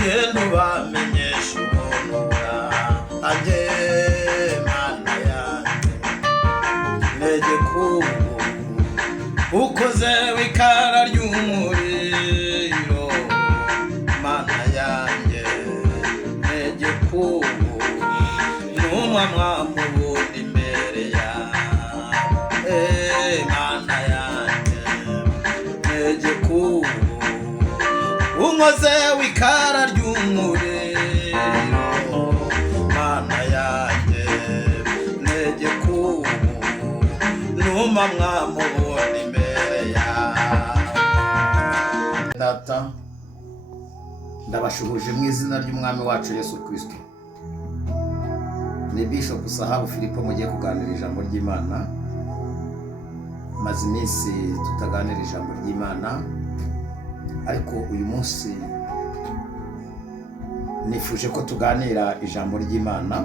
genda ubamenyesha ubuntu bwanjye Mana yanjye ntege kubu ukoze w'ikara ry'umuriro Mana yanjye ntege kubu numa mwamubundi imbere yawe Mana yanjye ntege kubu unkoze w'ikara ry'umuriro Mana yanjye ntege kubu numa mwamubundi imbere yawe. Data ndabashuhuje mu izina ry'umwami wacu Yesu Kristo. Ni Bishop Sahabu Filipo mugiye kuganira ijambo ry'Imana. Maze iminsi tutaganira ijambo ry'Imana, ariko uyu munsi nifuje ko tuganira ijambo ry'Imana.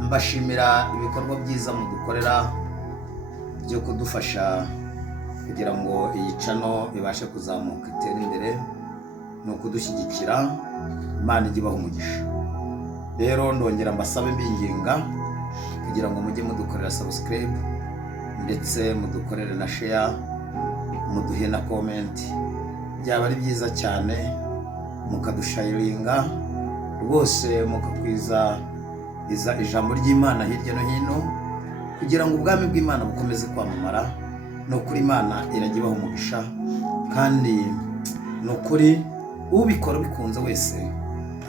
Mbashimira ibikorwa byiza mudukorera byo kudufasha kugira ngo iyi channel ibashe kuzamuka itere imbere no kudushyigikira. Imana ijye ibaha umugisha. Rero ndongera mbasabe mbinginga kugira ngo mujye mudukorera subscribe ndetse mudukorere na share, muduhe na comment. Byaba ari byiza cyane mukadusharinga rwose, mukakwiza ijambo ry'Imana hirya no hino kugira ngo ubwami bw'Imana bukomeze kwamamara. No kuri Imana iragibaho umugisha, kandi no kuri ubikora bikunze wese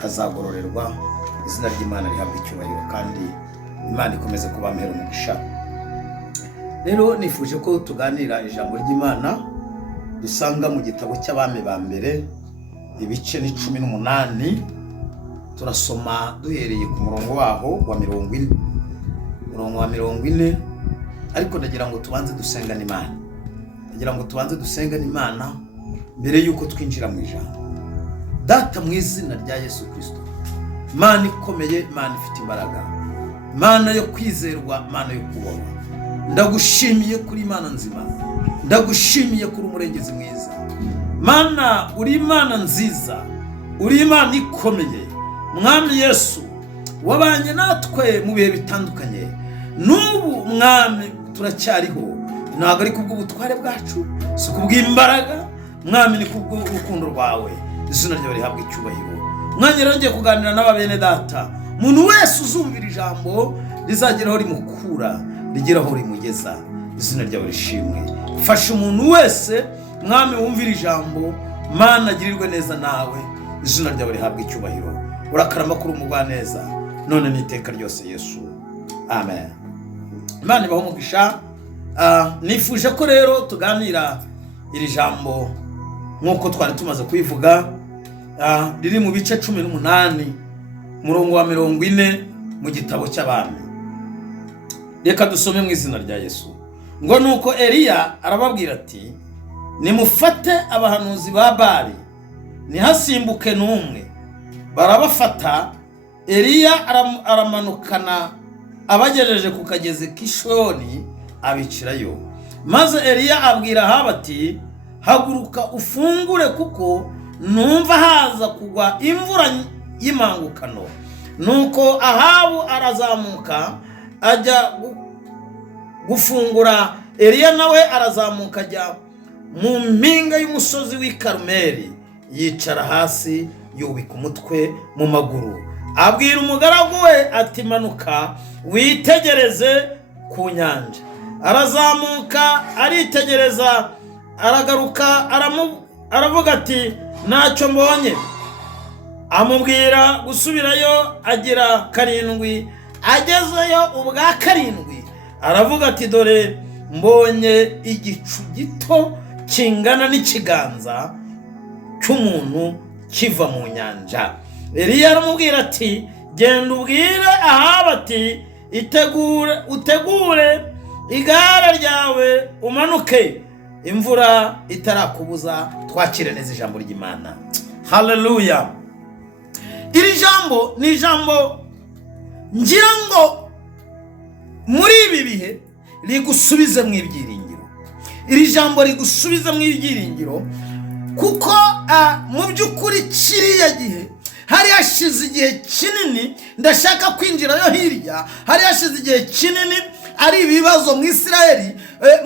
azagororerwa. Izina ry'Imana rihabwa icyubahiro, kandi Imana ikomeze kubamera umugisha. Rero nifuje ko tuganira ijambo ry'Imana dusanga mu gitabo cy'Abami ba mbere ibice ni 18. Turasoma duhereye ku murongo waho wa 40, murongo wa 40. Ariko ndagira ngo tubanze dusengane Imana, mbere yuko twinjira mu ijambo. Data, mu izina rya Yesu Kristo, Mana ikomeye, Mana ifite imbaraga, Mana yo kwizerwa, Mana yo kubahwa, ndagushimiye kuri Imana nzima, ndagushimiye kuri umurengezi mwiza. Mana uri Imana nziza, uri Imana ikomeye. Mwami Yesu wabanye natwe mu bihe bitandukanye, n'ubu Mwami turacyariho. Ntabwo ari kubw'ubutware bwacu, si kubw'imbaraga, Mwami ni kubw'urukundo rwawe. Izina ryawe rihabwa icyubahiro. Mwanya rero ngiye kuganira n'ababene data. Umuntu wese uzumvira ijambo rizageraho rimukura, rigeraho rimugeza. Izina ryawe rishimwe. Fasha umuntu wese Mwami wumvira ijambo, Mana agirirwe neza nawe. Izina ryawe rihabwa icyubahiro. Urakarama kuri umugwaneza none n'iteka ryose Yesu, amen. Imana ibahe umugisha. Nifuje ko rero tuganira iri jambo nkuko twari tumaze kubivuga, riri mu bice 18 murongo wa 40 mu gitabo cy'Abami. Reka dusome mu izina rya Yesu. Ngo nuko Eliya arababwira ati, nimufate abahanuzi ba Bali ntihasimbuke n'umwe. Barabafata. Eliya aramanukana abagejeje ku kagezi k'Ishoni abicirayo. Maze Eliya abwira Ahabu ati, haguruka ufungure kuko numva haza kugwa imvura y'imangukano. Nuko Ahabu arazamuka ajya gufungura. Eliya nawe arazamuka ajya mu mpinga y'umusozi w'i Karumeli, yicara hasi yubika umutwe mu maguru. Abwira umugaragu we ati, manuka witegereze ku nyanja. Arazamuka aritegereza, aragaruka aravuga ati, ntacyo mbonye. Amubwira gusubirayo agira 7. Agezeyo ubwa 7 aravuga ati, dore mbonye igicu gito kingana n'ikiganza cy'umuntu kiva mu nyanja. Eliya aramubwira ati, genda ubwire Ahabu ati, utegure igare ryawe umanuke, imvura itarakubuza. Twakire neza ijambo ry'Imana. Haleluya. Iri jambo ni ijambo ngira ngo muri ibi bihe rigusubize mu ibyiringiro. Iri jambo rigusubize mu ibyiringiro kuko mu by'ukuri kiriya gihe hari hashize igihe kinini, ndashaka kwinjirayo hirya, hari hashize igihe kinini ari ibibazo mu Isiraheli.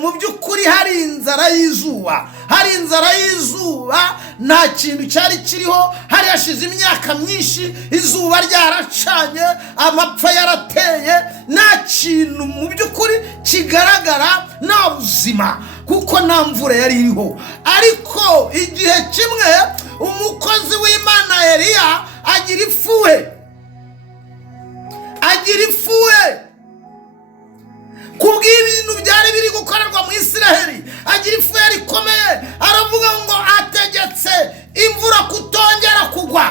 Mu by'ukuri hari inzara y'izuba, hari inzara y'izuba, nta kintu cyari kiriho, hari hashize imyaka myinshi, izuba ryaracanye, amapfa yarateye, nta kintu mu by'ukuri kigaragara, nta buzima, kuko nta mvura yari iriho. Ariko igihe kimwe umukozi w'Imana Eliya agira ifuhe kubw'ibintu byari biri gukorerwa mu Isiraheli, agira ifuhe rikomeye, aravuga ngo ategetse imvura kutongera kugwa,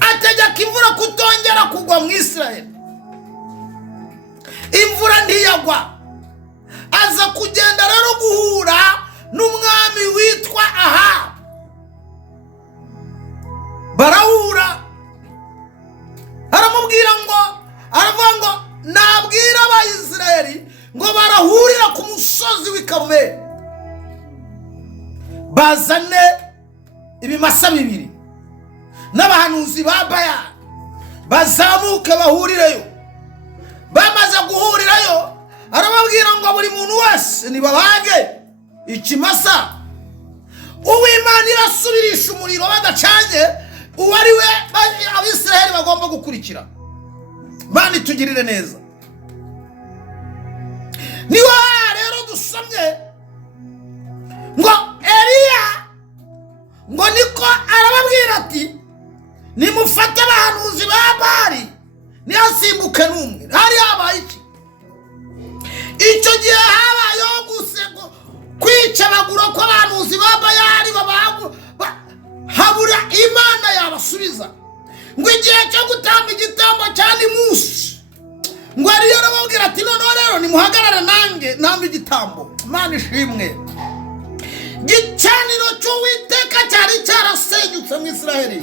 ategeka imvura kutongera kugwa mu Isiraheli. Imvura ntiyagwa, aza kugenda rero guhura n'umwami witwa Ahabu. Barahura, aramubwira ngo, aravuga ngo nabwira Abayisiraheli ngo barahurira ku musozi w'i Karumeli, bazane ibimasa bibiri n'abahanuzi ba Bayali, bazamuke bahurireyo. Bamaze guhurirayo, arababwira ngo buri muntu wese nibabage ikimasa, uw'Imana irasubirisha umuriro badacanye, uwo ari we Abisiraheli bagomba gukurikira. Bani tugirire neza. Niho rero dusomye ngo Eliya ngo niko arababwira ati nimufate abahanuzi ba Bali ntihasimbuke n'umwe. Hari habaye iki? Icyo gihe habayeho kwica abaguro kw'abahanuzi ba Bayali, habura Imana yabasubiza. Ngo igihe cyo gutamba igitambo cya Nimusi, ngo Eliya arababwira ati noneho rero nimuhagarare nanjye namba igitambo. Imana ishimwe. Gicaniro cy'Uwiteka cyari cyarasenyutse mu Isiraheli.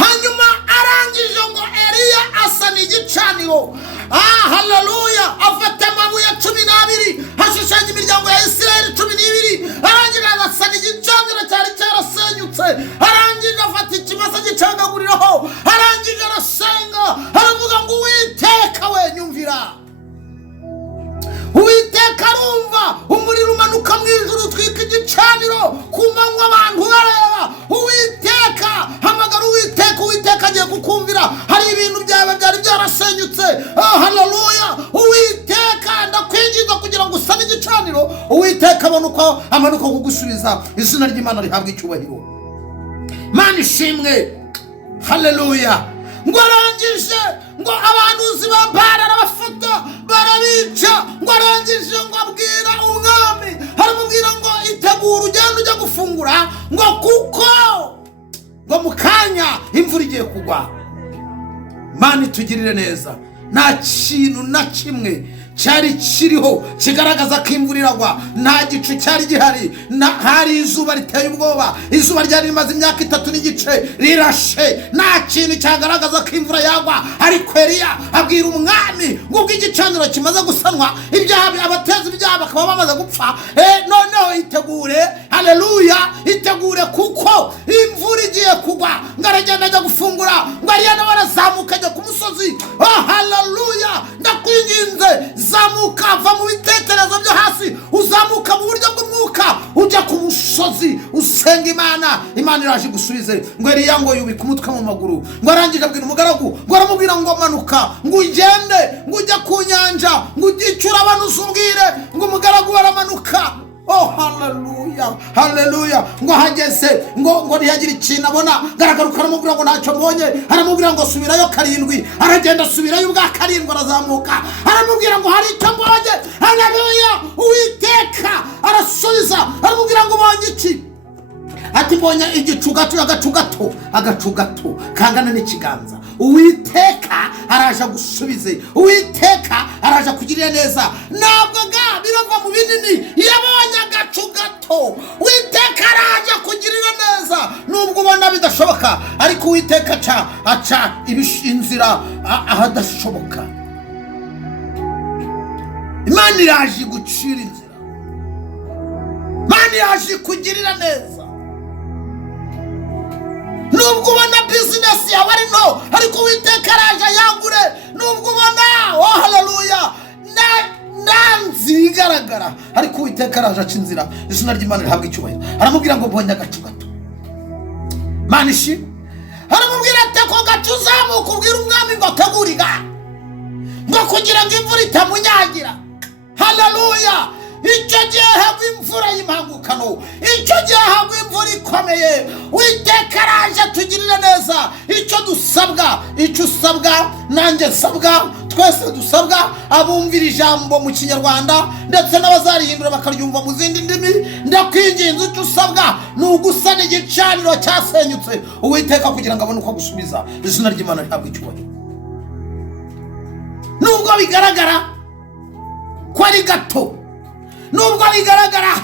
Hanyuma arangije ngo Eliya asana igicaniro. Haleluya! Afata amabuye 12 hashushanya imiryango ya Isiraheli 12, arangije asana igicaniro cyari cyarasenyutse, arangije afata ikimasa gicangaguriraho, arangije arasenga, aravuga ngo Uwiteka we nyumvira. Uwiteka arumva, umuriro umanuka mu ijuru utwika igicaniro, ku manywa abantu bareba. Uwiteka, hamagara Uwiteka, Uwiteka agiye kukumvira. Hari ibintu byawe byari byarasenyutse. Haleluya! Uwiteka ndakwinginga kugira ngo usane igicaniro. Uwiteka amanuka kugusubiza. Izina ry'Imana rihabwa icyubahiro. Mana ishimwe. Haleluya! Ngo arangije ngo abahanuzi ba Bali arabafata barabica. Ngo arangije ngo abwira umwami, aramubwira ngo itegura ugenda ujya gufungura, ngo kuko ngo mukanya imvura igiye kugwa. Mana itugirire neza. Nta kintu na kimwe cyari kiriho kigaragaza ko imvura iragwa, nta gicu cyari gihari, hari izuba riteye ubwoba. Izuba ryari rimaze imyaka 3 n'igice rirashe, nta kintu cyagaragaza ko imvura yagwa. Ariko Eliya abwira umwami ngo ubw'igicaniro kimaze gusanwa, ibyaha abateza ibyaha bakaba bamaze gupfa, noneho itegure. Haleluya! Itegure kuko imvura igiye kugwa. Ngo aragenda ajya gufungura, ngo Eliya nawe arazamuka ajya ku musozi. Haleluya! Ndakwinginze, zamuka, va mu bitekerezo byo hasi, uzamuka mu buryo bw'umwuka, ujya ku musozi usenga Imana. Imana iraje gusubize. Ngo Eliya ngo yubika umutwe mu maguru, ngo arangije abwira umugaragu, ngo aramubwira ngo manuka, ngo ugende, ngo ujya ku nyanja, ngo ugicura abantu usumbwire. Ngo umugaragu baramanuka. Haleluya, haleluya! Ngo hageze ngo ntiyagira ikintu abona, garagaruka aramubwira ngo ntacyo mbonye. Aramubwira ngo subirayo 7. Aragenda asubirayo ubwa 7, arazamuka, aramubwira ngo hari icyo mbonye. Haleluya! Uwiteka arasubiza, aramubwira ngo ubonye iki? Ati mbonye igicu gato, agacu gato kangana n'ikiganza. Uwiteka araje gusubize, Uwiteka araje kugirira neza. Ntabwo birava mu binini, yabonye agacu gato. Uwiteka araje kugirira neza nubwo ubona bidashoboka, ariko Uwiteka aca inzira ahadashoboka. Imana iraje gucira inzira, Imana iraje kugirira neza. Nubwo ubona business yawe ari no, ariko Uwiteka araje yagure. Nubwo ubona haleluya nanzi igaragara, ariko Uwiteka araje aca inzira. Izina ry'Imana rihabwa icyubahiro. Aramubwira ngo mbonye agacu gato. Imana ishimwe. Aramubwira ati ko gacu uzamuka ubwira umwami ngo ateguriga, ngo kugira ngo imvura itamunyagira. Haleluya. Icyo gihe hagwa imvura y'impangukano, icyo gihe hagwa imvura ikomeye. Uwiteka araje atugirira neza. Icyo dusabwa, icyo usabwa, nanjye nsabwa, twese dusabwa, abumvira ijambo mu Kinyarwanda ndetse n'abazarihindura bakaryumva mu zindi ndimi, ndakwinginze icyo usabwa ni ugusana igicaniro cyasenyutse Uwiteka kugira ngo abone uko gusubiza. Izina ry'Imana rihabwa icyubahiro. Nubwo bigaragara ko ari gato, nubwo bigaragara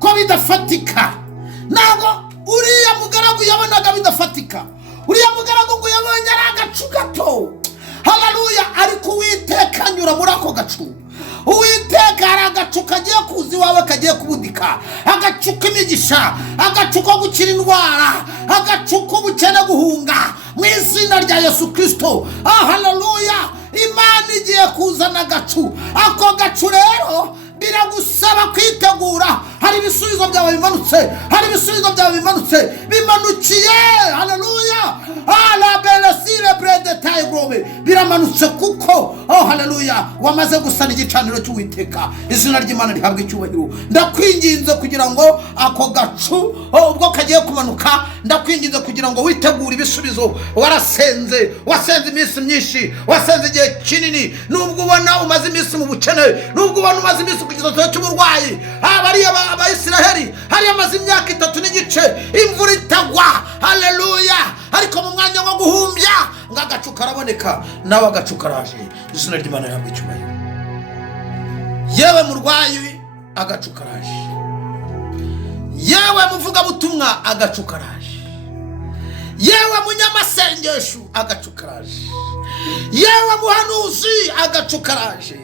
ko bidafatika, ntabwo uriya mugaragu yabonaga bidafatika. Uriya mugaragu ngo yabonye ari agacu gato. Haleluya. Ariko Uwiteka anyura muri ako gacu. Uwiteka ari agacu kagiye kuza iwawe, kagiye kubudika, agacu k'imigisha, agacu ko gukira indwara, agacu k'ubukene guhunga mu izina rya Yesu Kristo. Haleluya. Imana igiye kuzana agacu. Ako gacu rero biragusaba kwitegura. Hari ibisubizo byawe bimanutse, hari ibisubizo byawe bimanutse, bimanukiye. Haleluya. Ala belasire brede tayigrobe biramanutse kuko haleluya wamaze gusana igicaniro cy'Uwiteka. Izina ry'Imana rihabwa icyubahiro. Ndakwinginze kugira ngo ako gacu ubwo kagiye kumanuka, ndakwinginze kugira ngo witegure ibisubizo. Wasenze iminsi myinshi, wasenze igihe kinini. Nubwo ubona umaze iminsi mu bukene, nubwo ubona umaze iminsi ku kibazo cy'uburwayi, abari Abayisiraheli hari amaze imyaka 3 n'igice imvura itagwa. Haleluya. Ariko mu mwanya wo guhumbya ngo agacu karaboneka, nawe agacu karaje. Izina ry'Imana rihabwa icyubahiro. Yewe murwayi, agacu karaje. Yewe muvuga butumwa, agacu karaje. Yewe munyamasengesho, agacu karaje. Yewe muhanuzi, agacu karaje.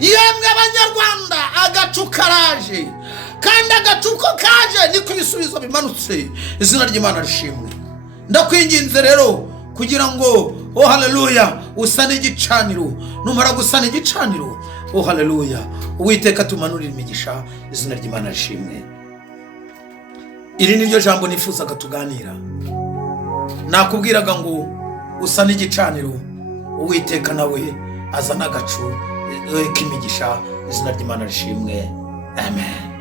Yemwe abanyarwanda, agacu karaje. Kandi agacu ko kaje niko ibisubizo bimanutse. Izina ry'Imana rishimwe. Ndakwinginze rero kugira ngo haleluya usane igicaniro. Numara gusana igicaniro, haleluya Uwiteka tumanurira imigisha. Izina ry'Imana rishimwe. Iri niryo jambo nifuzaga tuganira. Nakubwiraga ngo usane igicaniro, Uwiteka nawe azana agacu k'imigisha. Izina ry'Imana rishimwe. Amen.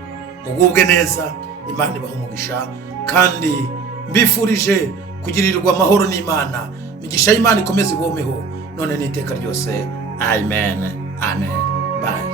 Mugubwe neza, Imana ibahe umugisha, kandi mbifurije kugirirwa amahoro n'Imana. Imigisha y'Imana ikomeze ibomeho none n'iteka ryose. Amen. Amen. Bye.